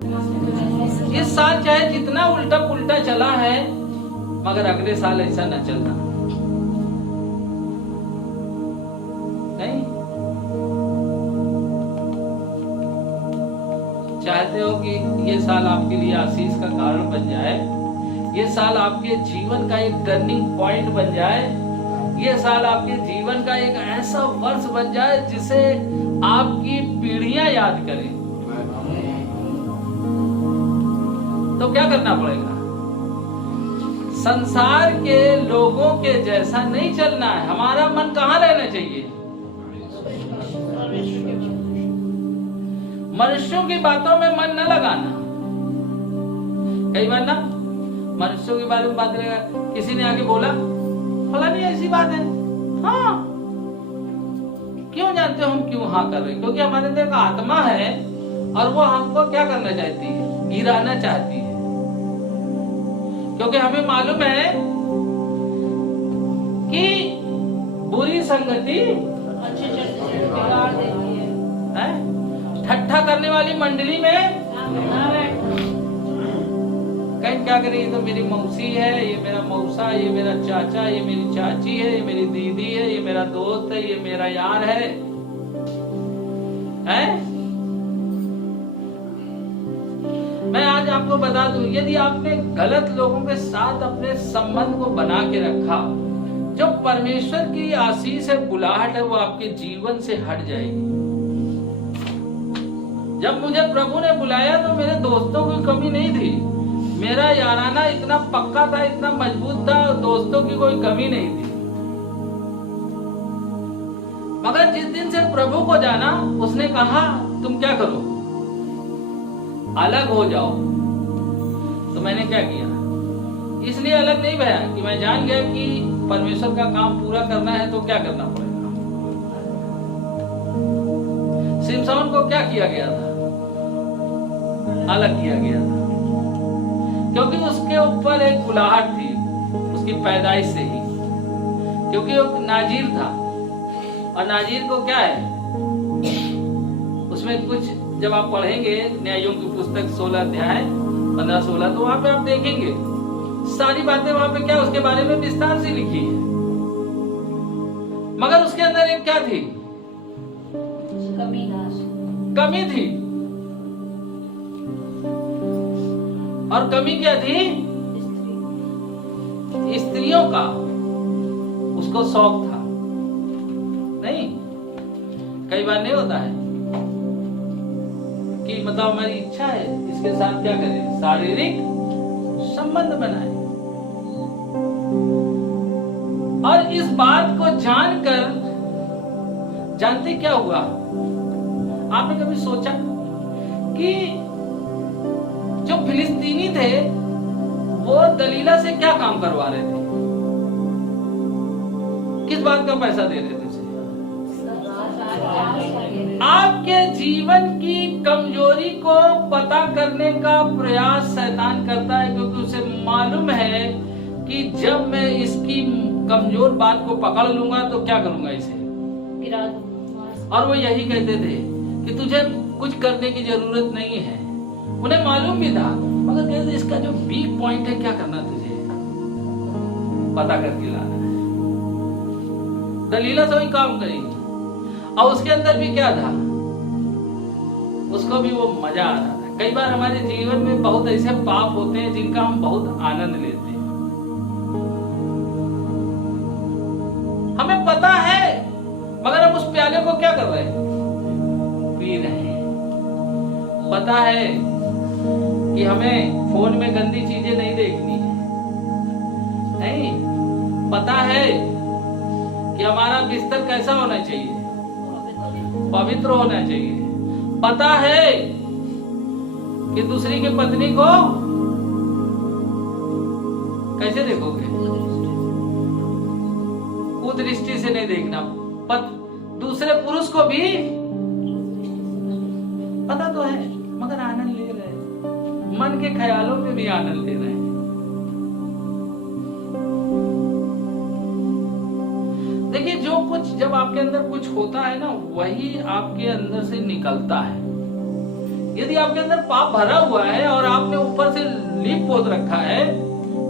इस साल चाहे जितना उल्टा पुल्टा चला है, मगर अगले साल ऐसा न चलना। नहीं चाहते हो कि ये साल आपके लिए आशीष का कारण बन जाए, ये साल आपके जीवन का एक टर्निंग पॉइंट बन जाए, ये साल आपके जीवन का एक ऐसा वर्ष बन जाए जिसे आपकी पीढ़ियां याद करें, तो क्या करना पड़ेगा? संसार के लोगों के जैसा नहीं चलना है। हमारा मन कहाँ रहना चाहिए? मनुष्यों की बातों में मन न लगाना। कई बार ना मनुष्यों के बारे में बात करेगा, किसी ने आके बोला फला नहीं ऐसी बात है, हाँ क्यों जानते हो हम क्यों हाँ कर रहे हैं? क्योंकि हमारे अंदर एक आत्मा है और वो हमको क्या करना चाहती है? गिराना चाहती है। क्योंकि हमें मालूम है कि बुरी संगति बिगाड़ देती है। ठट्ठा करने वाली मंडली में कहीं क्या करें, ये तो मेरी मौसी है, ये मेरा मौसा, ये मेरा चाचा, ये मेरी चाची है, ये मेरी दीदी है, ये मेरा दोस्त है, ये मेरा यार है, हैं? मैं आज आपको बता दूं, यदि आपने गलत लोगों के साथ अपने संबंध को बना के रखा, जो परमेश्वर की आशीष है, बुलाहट है, वो आपके जीवन से हट जाएगी। जब मुझे प्रभु ने बुलाया तो मेरे दोस्तों की कमी नहीं थी, मेरा याराना इतना पक्का था, इतना मजबूत था, दोस्तों की कोई कमी नहीं थी। मगर जिस दिन से प्रभु को जाना, उसने कहा तुम क्या करो, अलग हो जाओ। तो मैंने क्या किया? इसलिए अलग नहीं भया कि मैं जान गया कि परमेश्वर का काम पूरा करना है तो क्या करना पड़ेगा। सिमसोन को क्या किया गया था? अलग किया गया था, क्योंकि उसके ऊपर एक बुलाहट थी उसकी पैदाइश से ही, क्योंकि वो नाजीर था। और नाजीर को क्या है, उसमें कुछ जब आप पढ़ेंगे न्यायों की पुस्तक 16 अध्याय 15-16, तो वहां पे आप देखेंगे सारी बातें वहां पे क्या उसके बारे में विस्तार से लिखी है। मगर उसके अंदर एक क्या थी? कमी थी। और कमी क्या थी? स्त्रियों का उसको शौक था। नहीं, कई बार नहीं होता है कि मतलब हमारी इच्छा है इसके साथ क्या करें, शारीरिक संबंध बनाए। और इस बात को जानकर, जानते क्या हुआ? आपने कभी सोचा कि जो फिलिस्तीनी थे वो दलीला से क्या काम करवा रहे थे? किस बात का पैसा दे रहे थे उसे? आपके जीवन की कमजोरी को पता करने का प्रयास शैतान करता है, क्योंकि उसे मालूम है कि जब मैं इसकी कमजोर बात को पकड़ लूंगा तो क्या करूंगा, इसे गिरा दूंगा। और वो यही कहते थे कि तुझे कुछ करने की जरूरत नहीं है। उन्हें मालूम भी था, मगर कहते इसका जो वीक पॉइंट है क्या करना, तुझे पता करके लाना है। दलीला से ही काम करेगी। और उसके अंदर भी क्या था? उसको भी वो मजा आ रहा था। कई बार हमारे जीवन में बहुत ऐसे पाप होते हैं जिनका हम बहुत आनंद लेते हैं, हमें पता है, मगर हम उस प्याले को क्या कर रहे हैं? पी रहे हैं। पता है कि हमें फोन में गंदी चीजें नहीं देखनी है, नहीं, पता है कि हमारा बिस्तर कैसा होना चाहिए, पवित्र होना चाहिए। पता है कि दूसरी की पत्नी को कैसे देखोगे, कुदृष्टि से नहीं देखना। दूसरे पुरुष को भी पता तो है, मगर आनंद ले रहे हैं, मन के ख्यालों में भी आनंद ले रहे हैं। देखिए, जो कुछ जब आपके अंदर कुछ होता है ना, वही आपके अंदर से निकलता है। यदि आपके अंदर पाप भरा हुआ है और आपने ऊपर से लीप पोत रखा है,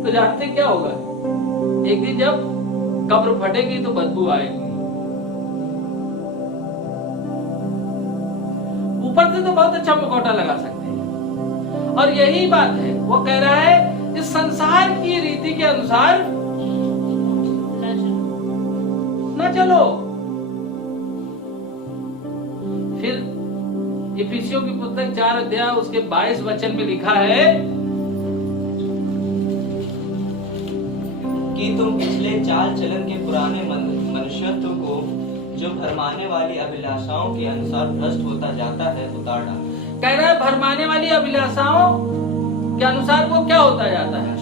तो जानते क्या होगा? एक दिन जब कब्र फटेगी तो बदबू आएगी। ऊपर से तो बहुत अच्छा मुखौटा लगा सकते हैं, और यही बात है वो कह रहा है, इस संसार की रीति के अनुसार न चलो। फिर इफिसियों की पुस्तक 4 अध्याय उसके 22 वचन में लिखा है कि तुम पिछले चाल चलन के पुराने मनुष्यत्व को, जो भरमाने वाली अभिलाषाओं के अनुसार भ्रष्ट होता जाता है, उतार डालो। कह रहा है भरमाने वाली अभिलाषाओं के अनुसार वो क्या होता जाता है?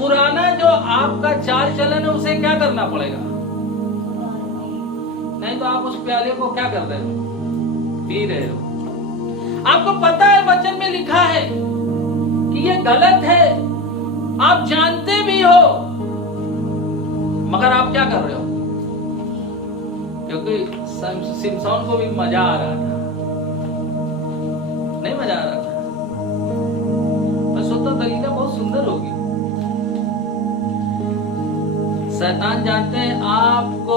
पुराना जो आपका चाल चलन है उसे क्या करना पड़ेगा? नहीं तो आप उस प्याले को क्या कर रहे हो? पी रहे हो। आपको पता है वचन में लिखा है कि ये गलत है, आप जानते भी हो, मगर आप क्या कर रहे हो? क्योंकि सिमसोन को भी मजा आ रहा था, नहीं मजा आ रहा था? मैं सोचता दलीला बहुत सुंदर होगी। शैतान जानते हैं आपको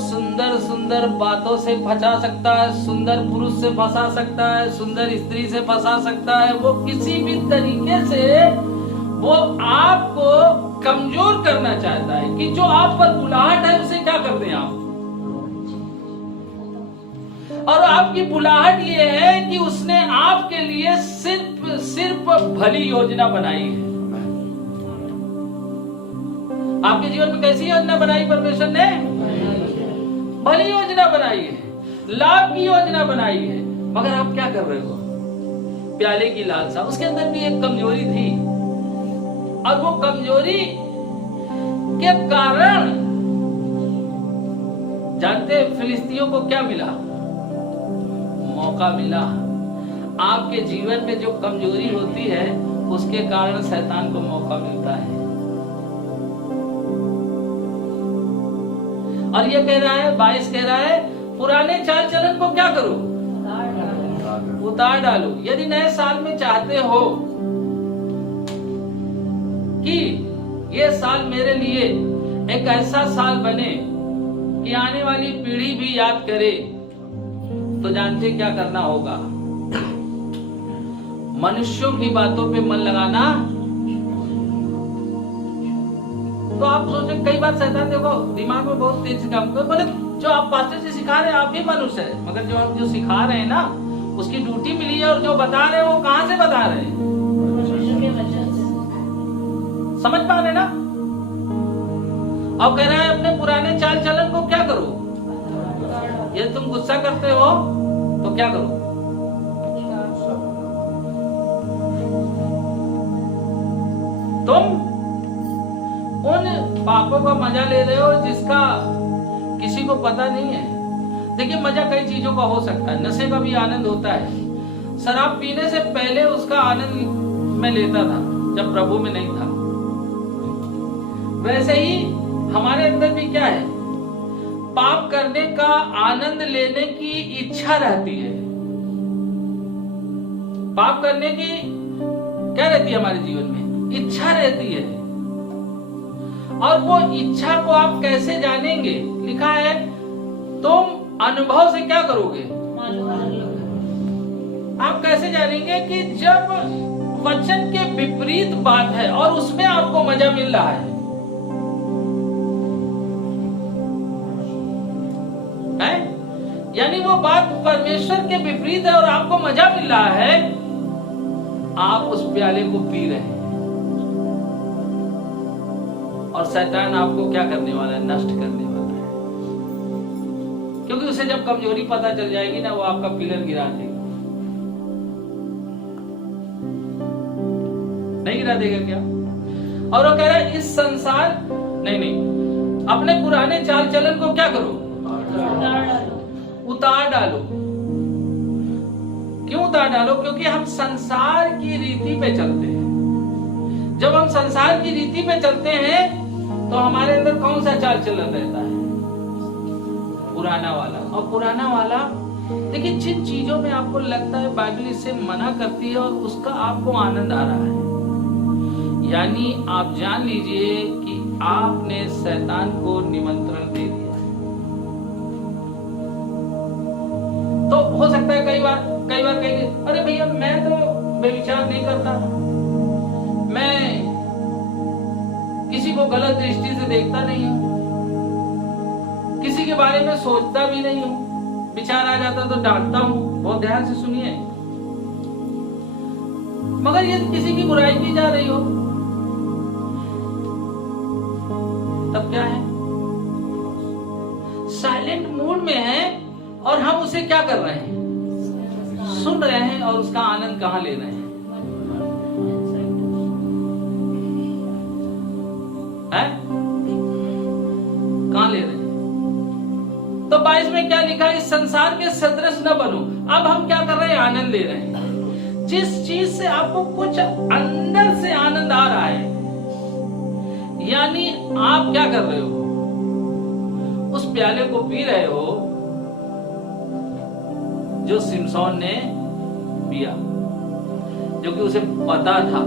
सुंदर सुंदर बातों से फंसा सकता है, सुंदर पुरुष से फंसा सकता है, सुंदर स्त्री से फंसा सकता है। वो किसी भी तरीके से वो आपको कमजोर करना चाहता है कि जो आप पर बुलाहट है उसे क्या कर दें आप। और आपकी बुलाहट ये है कि उसने आपके लिए सिर्फ भली योजना बनाई है। आपके जीवन में कैसी योजना बनाई परमेश्वर ने? भली योजना बनाई है, लाभ की योजना बनाई है। मगर आप क्या कर रहे हो? प्याले की लालसा। उसके अंदर भी एक कमजोरी थी, और वो कमजोरी के कारण जानते फिलिस्तियों को क्या मिला? मौका मिला। आपके जीवन में जो कमजोरी होती है उसके कारण शैतान को मौका मिलता है। और ये कह रहा है 22 कह रहा है पुराने चाल चलन को क्या करो? उतार डालो। यदि नए साल में चाहते हो कि ये साल मेरे लिए एक ऐसा साल बने कि आने वाली पीढ़ी भी याद करे, तो जानते क्या करना होगा? मनुष्यों की बातों पे मन लगाना। तो आप सोचे, कई बार शैतान देखो दिमाग में बहुत तेज से काम कर, बोले जो आप पास्टर से सिखा रहे हैं आप भी मनुष्य है, मगर जो आप जो सिखा रहे हैं ना उसकी ड्यूटी मिली है, और जो बता रहे हैं वो कहां से बता रहे हैं? समझ पा रहे ना? अब कह रहा है अपने पुराने चाल चलन को क्या करो? यदि तुम गुस्सा करते हो तो क्या करो? तुम उन पापों का मजा ले रहे हो जिसका किसी को पता नहीं है। देखिए मजा कई चीजों का हो सकता है। नशे का भी आनंद होता है। शराब पीने से पहले उसका आनंद मैं लेता था जब प्रभु में नहीं था। वैसे ही हमारे अंदर भी क्या है? पाप करने का आनंद लेने की इच्छा रहती है। पाप करने की क्या रहती है हमारे जीवन में? इच्छा रहती है। और वो इच्छा को आप कैसे जानेंगे? लिखा है तुम अनुभव से क्या करोगे? आप कैसे जानेंगे कि जब वचन के विपरीत बात है और उसमें आपको मजा मिल रहा है? यानी वो बात परमेश्वर के विपरीत है और आपको मजा मिल रहा है, आप उस प्याले को पी रहे हैं। और शैतान आपको क्या करने वाला है? नष्ट करने वाला है। क्योंकि उसे जब कमजोरी पता चल जाएगी ना, वो आपका पिलर गिरा देगा। नहीं गिरा देगा क्या? और वो कह रहा है इस संसार नहीं, अपने पुराने चाल चलन को क्या करो? उतार डालो। क्यों उतार डालो? क्योंकि हम संसार की रीति पे चलते हैं। जब हम संसार की रीति पे चलते हैं तो हमारे अंदर कौन सा चाल चलन रहता है? पुराना वाला। और पुराना वाला देखिए, जिन चीजों में आपको लगता है बाइबल इससे मना करती है और उसका आपको आनंद आ रहा है, यानी आप जान लीजिए कि आपने शैतान को निमंत्रण दे दिया। तो हो सकता है कई बार कहेंगे, अरे भैया मैं तो व्यभिचार नहीं करता, मैं किसी को गलत दृष्टि से देखता नहीं हूं, किसी के बारे में सोचता भी नहीं हूं, विचार आ जाता तो डांटता हूं। बहुत ध्यान से सुनिए। मगर यदि किसी की बुराई की जा रही हो तब क्या है? साइलेंट मूड में है और हम उसे क्या कर रहे हैं? सुन रहे हैं। और उसका आनंद कहां ले रहे हैं? कहां ले रहे हैं? तो 22 में क्या लिखा? इस संसार के सदृश न बनो। अब हम क्या कर रहे हैं? आनंद ले रहे हैं। जिस चीज से आपको कुछ अंदर से आनंद आ रहा है, यानी आप क्या कर रहे हो? उस प्याले को पी रहे हो जो सिमसोन ने पिया, जो कि उसे पता था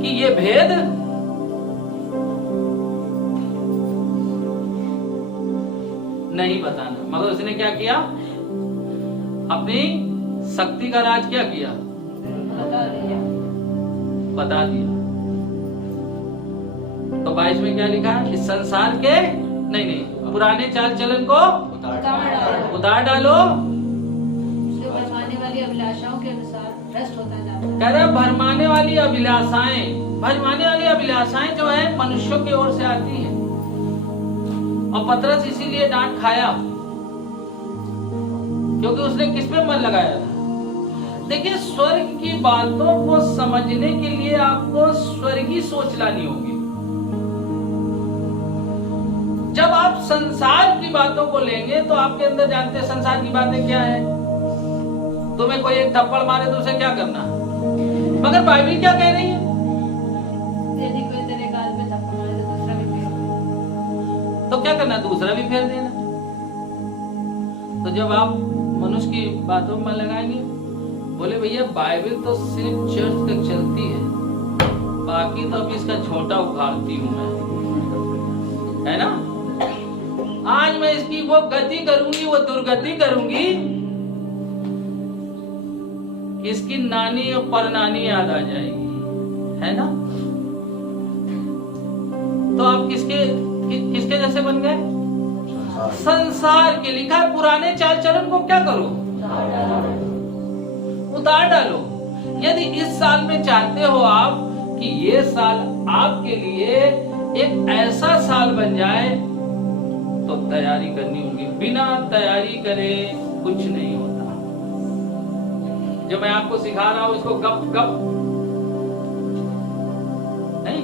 कि ये भेद नहीं बताना। मगर उसने क्या किया? अपनी शक्ति का राज क्या किया? बता दिया। तो 22 में क्या लिखा है? इस संसार के नहीं पुराने चाल चलन को उतार डालो, जो भरमाने वाली अभिलाषाओं के अनुसार भ्रष्ट होता जाता है। कह रहे भरमाने वाली अभिलाषाएं जो है मनुष्यों की ओर से आती है। और पतरस इसीलिए डांट खाया क्योंकि उसने किस पे मन लगाया था। देखिए, स्वर्ग की बातों को समझने के लिए आपको स्वर्गीय सोच लानी होगी। जब आप संसार की बातों को लेंगे तो आपके अंदर जानते हैं संसार की बातें क्या है। तुम्हें कोई एक थप्पड़ मारे तो उसे क्या करना? मगर बाइबल क्या कह रही है? यदि कोई तेरे गाल में थप्पड़ मारे तो दूसरा भी फेर दे। तो क्या करना? दूसरा भी फेर देना। तो जब आप मनुष्य की बातों में मन लगाएंगे, बोले भैया बाइबल तो सिर्फ चर्च तक चलती है, बाकी तो अब इसका छोटा उखाड़ती हूं मैं, है ना। आज मैं इसकी वो गति करूंगी, वो दुर्गति करूंगी, इसकी नानी और परनानी याद आ जाएगी, है ना। तो आप किसके जैसे बन गए? संसार के। लिखा है पुराने चाल चलन को क्या करो? उतार डालो। यदि इस साल में चाहते हो आप कि ये साल आपके लिए एक ऐसा साल बन जाए तो तैयारी करनी होगी। बिना तैयारी करे कुछ नहीं होता। जो मैं आपको सिखा रहा हूं इसको गप गप नहीं।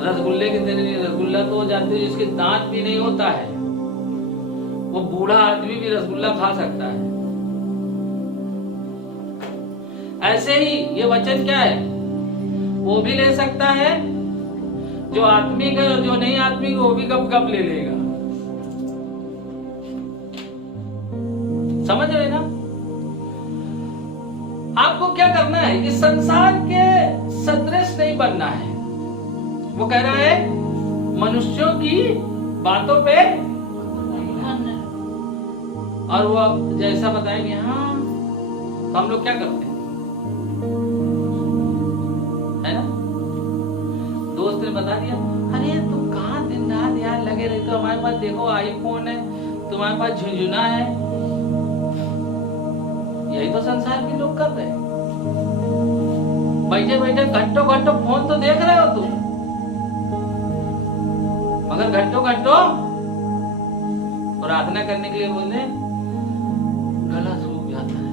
रसगुल्ले के दिन रसगुल्ला तो जानते हो जिसके दांत भी नहीं होता है, वो बूढ़ा आदमी भी रसगुल्ला खा सकता है। ऐसे ही ये वचन क्या है? वो भी ले सकता है जो आत्मिक है, और जो नहीं आत्मिक वो भी गप गप ले लेगा। समझ रहे ना? आपको क्या करना है? इस संसार के सदृश नहीं बनना है। वो कह रहा है मनुष्यों की बातों पे, और वो जैसा बताएंगे हाँ, तो हम लोग क्या करते हैं, है ना। दोस्त ने बता दिया, अरे तुम कहाँ दिन रात यार लगे रहते हो, हमारे पास देखो आईफोन है, तुम्हारे पास झुंझुना है। यही तो संसार के लोग कर रहे हैं। बैठे बैठे घंटों घंटों फोन तो देख रहे हो तुम, मगर घंटों घंटों प्रार्थना करने के लिए बोले गला सूख जाता है,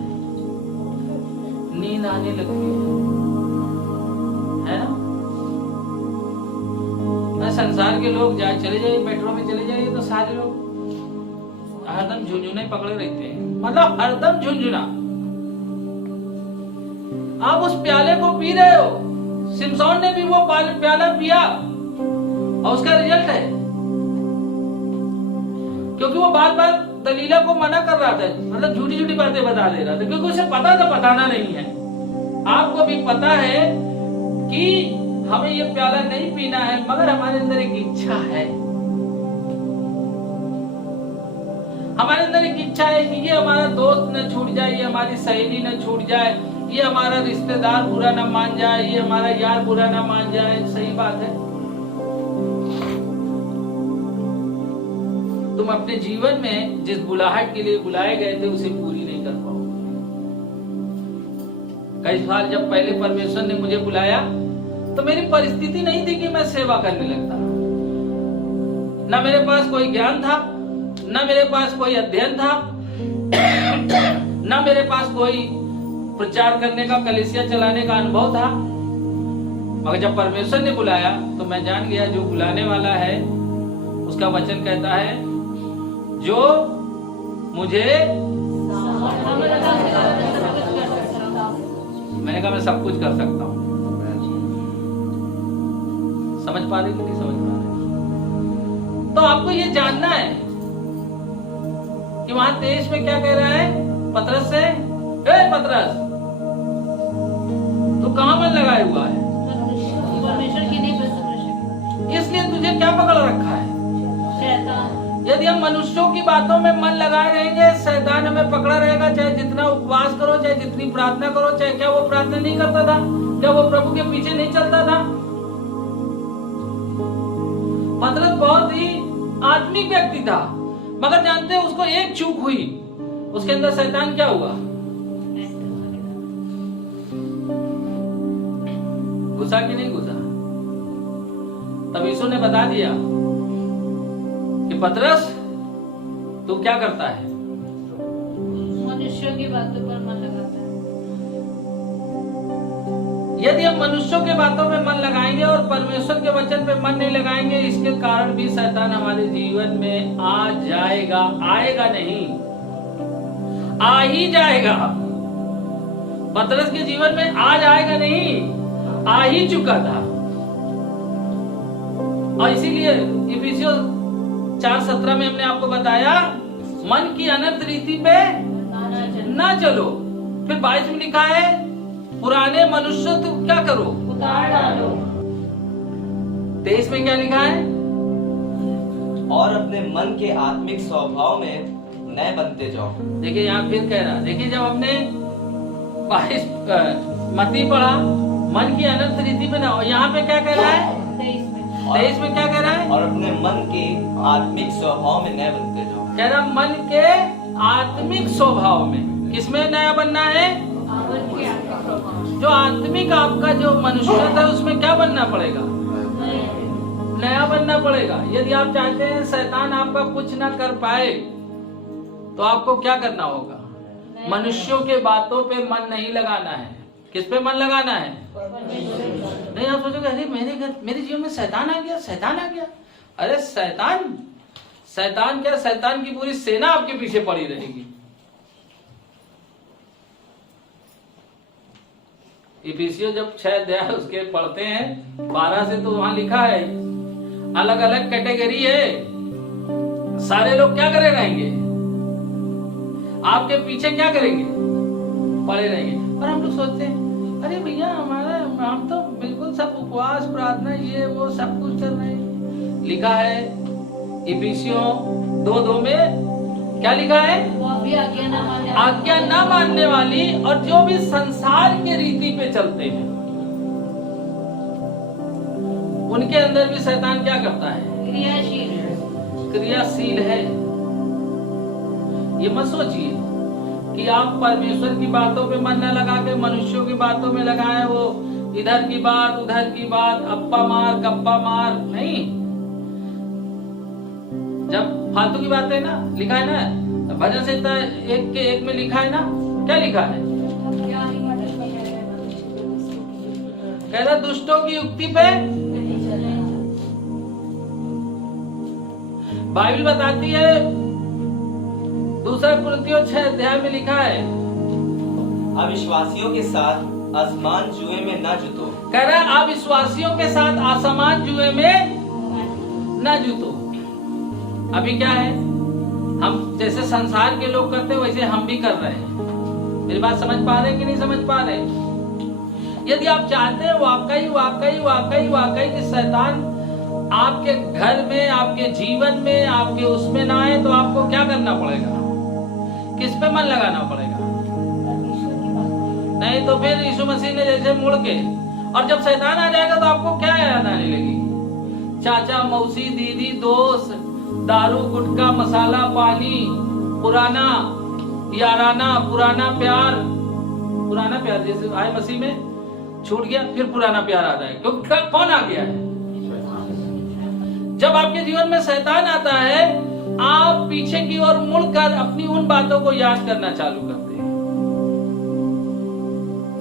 नींद आने लगती है ना। संसार के लोग चले जाइए, मेट्रो में चले जाइए तो सारे लोग हरदम झुंझुने पकड़े रहते हैं, मतलब हरदम झुंझुना। आप उस प्याले को पी रहे हो। सिमसोन ने भी वो प्याला पिया और उसका रिजल्ट है, क्योंकि वो बार बार दलीला को मना कर रहा था, मतलब झूठी झूठी बातें बता दे रहा था, क्योंकि उसे पता था बताना नहीं है। आपको भी पता है कि हमें ये प्याला नहीं पीना है, मगर हमारे अंदर एक इच्छा है, हमारे अंदर एक इच्छा है कि ये हमारा दोस्त न छूट जाए, ये हमारी सहेली न छूट जाए, ये हमारा रिश्तेदार बुरा न मान जाए, ये हमारा यार बुरा न मान जाए। सही बात है। तुम अपने जीवन में जिस बुलाहट के लिए बुलाए गए थे उसे पूरी नहीं कर पाओ। कई साल जब पहले परमेश्वर ने मुझे बुलाया तो मेरी परिस्थिति नहीं थी कि मैं सेवा करने लगता। ना मेरे पास कोई ज्ञान था, ना मेरे पास कोई अध्ययन था, ना मेरे पास कोई प्रचार करने का, कलीसिया चलाने का अनुभव था। मगर जब परमेश्वर ने बुलाया तो मैं जान गया जो बुलाने वाला है उसका वचन कहता है जो मुझे, मैंने कहा मैं सब कुछ कर सकता हूं। समझ पा रहे कि नहीं समझ पा रहे? तो आपको ये जानना है कि वहां 23 में क्या कह रहा है पतरस से, ए पतरस तू कहां मन लगाए हुआ है? परमेश्वर की नहीं, परमेश्वर इसलिए तुझे क्या पकड़ रखा है? शैतान। यदि हम मनुष्यों की बातों में मन लगाए रहेंगे, शैतान हमें पकड़ा रहेगा। चाहे जितना उपवास करो, चाहे जितनी प्रार्थना करो, चाहे क्या वो प्रार्थना नहीं करता था? क्या वो प्रभु के पीछे नहीं चलता था? पतरस बहुत ही आत्मिक व्यक्ति था, मगर जानते हैं उसको एक चूक हुई, उसके अंदर शैतान क्या हुआ? घुसा कि नहीं घुसा? तब यीशु ने बता दिया कि पतरस तू क्या करता है? मनुष्यों की बातों पर मन लगाता है। यदि हम मनुष्यों के बातों में मन लगाएंगे और परमेश्वर के वचन पे मन नहीं लगाएंगे, इसके कारण भी शैतान हमारे जीवन में आ जाएगा। आएगा नहीं, आ ही जाएगा। पतरस के जीवन में आज आएगा नहीं, आ ही चुका था। और इसीलिए इफिसियों 4:17 में हमने आपको बताया मन की अनर्थ रीति पे ना चलो। फिर 22 में लिखा है पुराने मनुष्य तो क्या करो? उतार डालो। 23 में क्या लिखा है? और अपने मन के आत्मिक स्वभाव में नए बनते जाओ। देखिए यहाँ फिर कह रहा, देखिए जब हमने 22 मत्ती पढ़ा मन की अनर्थ रीति पे ना, यहाँ पे क्या कह रहा है? 23 में क्या कह रहा है? और अपने मन के आत्मिक स्वभाव में नए बनते जाओ। कह रहा मन के आत्मिक स्वभाव में। किसमें नया बनना है? जो आत्मिक आपका जो मनुष्य है उसमें क्या बनना पड़ेगा? नया बनना पड़ेगा। यदि आप चाहते हैं शैतान आपका कुछ ना कर पाए तो आपको क्या करना होगा? मनुष्यों के बातों पे मन नहीं लगाना है। किस पे मन लगाना है? नहीं आप सोचोगे अरे मेरे जीवन में शैतान आ गया, शैतान आ गया। अरे शैतान क्या, शैतान की पूरी सेना आपके पीछे पड़ी रहेगी। इफिसियों जब 6 अध्याय उसके पढ़ते हैं 12 से, तो वहां लिखा है अलग अलग कैटेगरी है। सारे लोग क्या करे रहेंगे? आपके पीछे क्या करेंगे? पड़े रहेंगे। और हम लोग सोचते हैं अरे भैया हम तो बिल्कुल सब उपवास प्रार्थना ये वो सब कुछ कर रहे हैं। लिखा है इफिसियों 2:2 में क्या लिखा है? वो भी आज्ञा ना मानने वाली और जो भी संसार के रीति पे चलते हैं उनके अंदर भी शैतान क्या करता है? क्रियाशील है। ये मत सोचिए कि आप परमेश्वर की बातों पे मन न लगा के मनुष्यों की बातों में लगाए, वो इधर की बात उधर की बात, अप्पा मार गप्पा मार नहीं। जब फालतू की बातें ना, लिखा है ना भजन संहिता 1:1 में लिखा है ना, क्या लिखा है? कह रहा दुष्टों की युक्ति पे बाइबल बताती है, 2 कुरिन्थियों 6 अध्याय में लिखा है अविश्वासियों के साथ आसमान जुए में न जुतो। कह रहा है अविश्वासियों के साथ आसमान जुए में न जुतो। अभी क्या है? हम जैसे संसार के लोग करते हैं वैसे हम भी कर रहे हैं। मेरी बात समझ पा रहे हैं कि नहीं समझ पा रहे? यदि आप चाहते हैं वाकई वाकई वाकई वाकई कि शैतान आपके घर में, आपके जीवन में, आपके उसमें ना आए, तो आपको क्या करना पड़ेगा? किस पे मन लगाना पड़ेगा? नहीं तो फिर यीशु मसीह ने जैसे मुड़ के, और जब शैतान आ जाएगा तो आपको क्या याद आने लगी? चाचा, मौसी, दीदी, दोस्त, दारू, गुटखा, मसाला, पानी, पुराना याराना, पुराना प्यार जैसे आए मसीह में छूट गया, फिर पुराना प्यार आ जाए। क्योंकि कौन आ गया है? जब आपके जीवन में शैतान आता है, आप पीछे की ओर मुड़कर अपनी उन बातों को याद करना चालू करते हैं।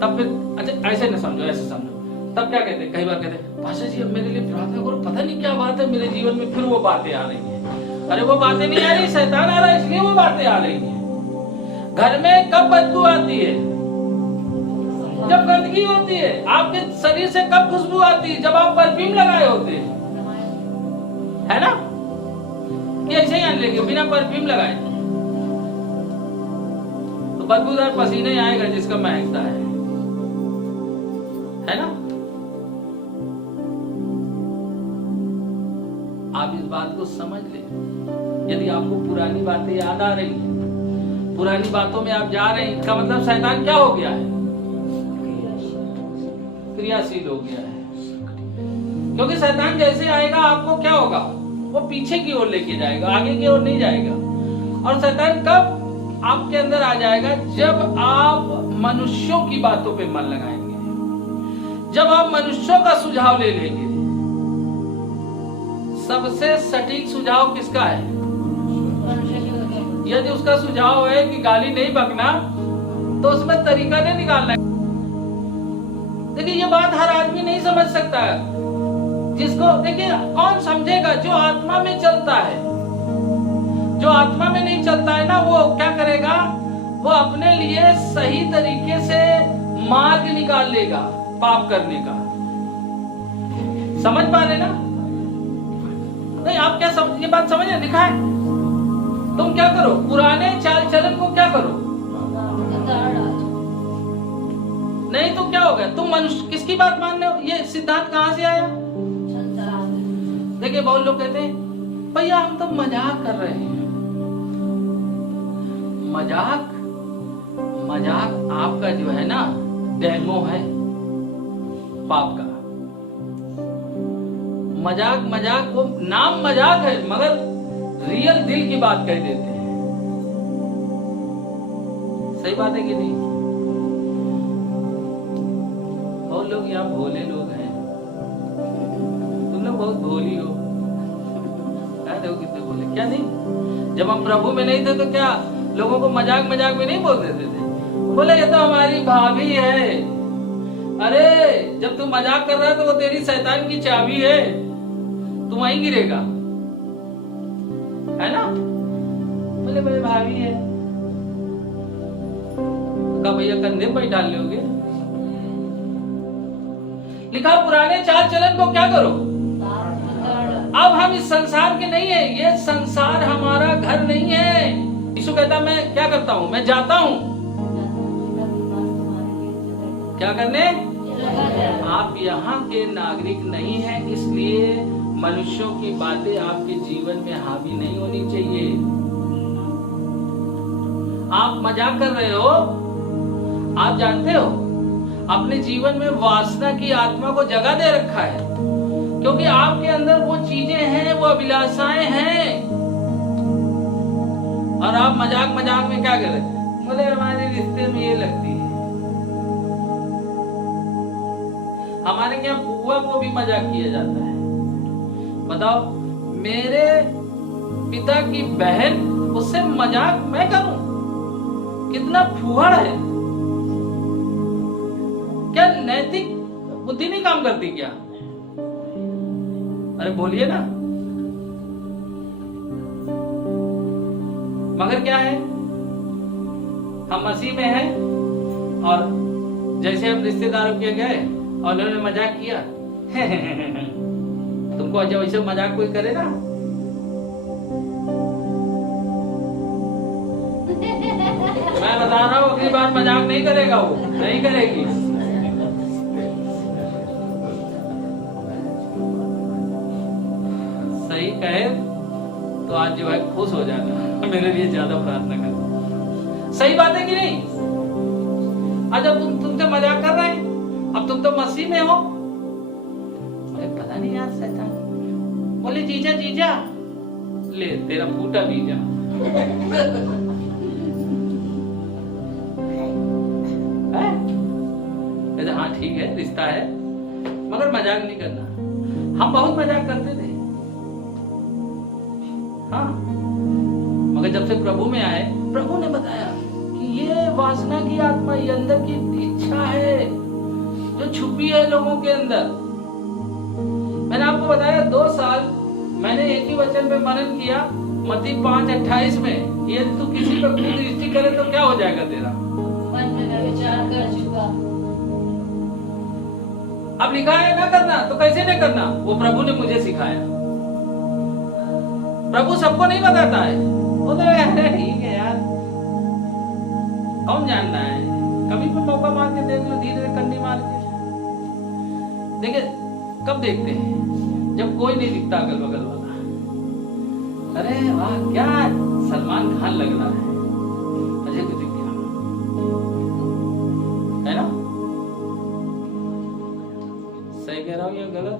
तब फिर अच्छा ऐसे न समझो, ऐसे समझो। तब क्या कहते हैं? कई बार कहते हैं, पास्टर जी अब मेरे लिए प्रार्थना करो, पता नहीं क्या बात है मेरे जीवन में, फिर वो बातें आ रही हैं। अरे वो बातें नहीं आ रही, शैतान आ रहा है इसलिए वो बातें आ रही हैं। घर में कब बदबू आती है? जब गंदगी होती है। आपके शरीर से कब खुशबू आती है? जब आप परफ्यूम लगाए होते हैं, है ना? कि ऐसे ही आने लगे बिना परफ्यूम लगाए, तो बदबूदार पसीने आएगा जिसका महकता है ना? आप इस बात को समझ लें। यदि आपको पुरानी बातें याद आ रही हैं, पुरानी बातों में आप जा रहे हैं, इसका मतलब शैतान क्या हो गया है? क्रियाशील हो गया है। क्योंकि शैतान जैसे आएगा आपको क्या होगा? वो पीछे की ओर लेके जाएगा, आगे की ओर नहीं जाएगा। और शैतान कब आपके अंदर आ जाएगा? जब आप मनुष्यों की बातों पे मन लगाएंगे, जब आप मनुष्यों का सुझाव ले लेंगे। सबसे सटीक सुझाव किसका है? यदि उसका सुझाव है कि गाली नहीं बकना, तो उसमें तरीका नहीं निकालना। देखिए ये बात हर आदमी नहीं समझ सकता है। जिसको देखिए कौन समझेगा? जो आत्मा में चलता है। जो आत्मा में नहीं चलता है ना, वो क्या करेगा? वो अपने लिए सही तरीके से मार्ग निकाल लेगा पाप करने का। समझ पा रहे ना? नहीं, आप क्या समझ, ये बात समझ लिखा है। तुम क्या करो? पुराने चाल चलन को क्या करो? नहीं तो क्या होगा? तुम मनुष्य किसकी बात मान रहे हो? ये सिद्धांत कहां से आया? देखिए बहुत लोग कहते हैं भैया हम तो मजाक कर रहे हैं। मजाक आपका जो है ना, डेमो है पाप का। मजाक वो नाम मजाक है, मगर रियल दिल की बात कह देते हैं। सही बात है कि नहीं? बहुत लोग यहाँ भोले लोग हैं। तुम लोग बहुत भोली हो। क्या देखो कितने भोले, क्या नहीं? जब हम प्रभु में नहीं थे तो क्या लोगों को मजाक में नहीं बोल देते थे? बोले ये तो हमारी भाभी है। अरे जब तू मजाक कर रहा है तो वो तेरी शैतान की चाबी है, तू वहीं गिरेगा, है ना? बोले मेरी भाभी है, तो भैया कंधे पर डाल लोगे? लिखा पुराने चाल चलन को क्या करो? अब हम इस संसार के नहीं है। ये संसार हमारा घर नहीं है। यीशु कहता मैं क्या करता हूं? मैं जाता हूं क्या करने? आप यहाँ के नागरिक नहीं हैं, इसलिए मनुष्यों की बातें आपके जीवन में हावी नहीं होनी चाहिए। आप मजाक कर रहे हो। आप जानते हो अपने जीवन में वासना की आत्मा को जगह दे रखा है, क्योंकि आपके अंदर वो चीजें हैं, वो अभिलाषाएं हैं। और आप मजाक में क्या कर रहे हैं? बोले हमारे रिश्ते में ये लगती है। हमारे यहाँ बुआ को भी मजाक किया जाता है। बताओ, मेरे पिता की बहन, उससे मजाक मैं करूं? कितना फुहड़ है। क्या नैतिक बुद्धि नहीं काम करती क्या? अरे बोलिए ना। मगर क्या है, हम मसीह में हैं, और जैसे हम रिश्तेदारों के गए और उन्होंने मजाक किया तुमको जब ऐसे मजाक कोई करे ना, अगली बार मजाक नहीं करेगा, वो नहीं करेगी। सही कहे तो आज जो है खुश हो जाना, मेरे लिए ज्यादा प्रार्थना करना। सही बात है कि नहीं? आज अब तुमसे मजाक कर रहे हैं, अब तुम तो मसीह में हो। अरे पता नहीं यार, शैतान बोले जीजा जीजा ले तेरा फूटा बीजा। है? हाँ ठीक है, रिश्ता है, मगर मजाक नहीं करना। हम बहुत मजाक करते थे, हाँ, मगर जब से प्रभु में आए, प्रभु ने बताया कि ये वासना की आत्मा, ये अंदर की इच्छा है जो छुपी है लोगों के अंदर। मैंने आपको बताया 2 साल मैंने एक ही वचन पे मनन किया, मत्ती 5:28 में, ये तू किसी पर क्रूर दृष्टि करे तो क्या हो जाएगा तेरा? मन में विचार कर चुका। अब लिखा है ना करना, तो कैसे नहीं करना? वो प्रभु ने मुझे सिखाया। प्रभु सबको नहीं बताता है, वो तो ठीक है यार, कौन जानना है, कभी भी मौका मार के देख लो, धीरे धीरे कंडी मार के। देखिए कब देखते हैं? जब कोई नहीं दिखता अगल बगल वाला। अरे वाह क्या सलमान खान लग रहा है, मुझे कुछ दिख गया, है ना? सही कह रहा हूँ या गलत?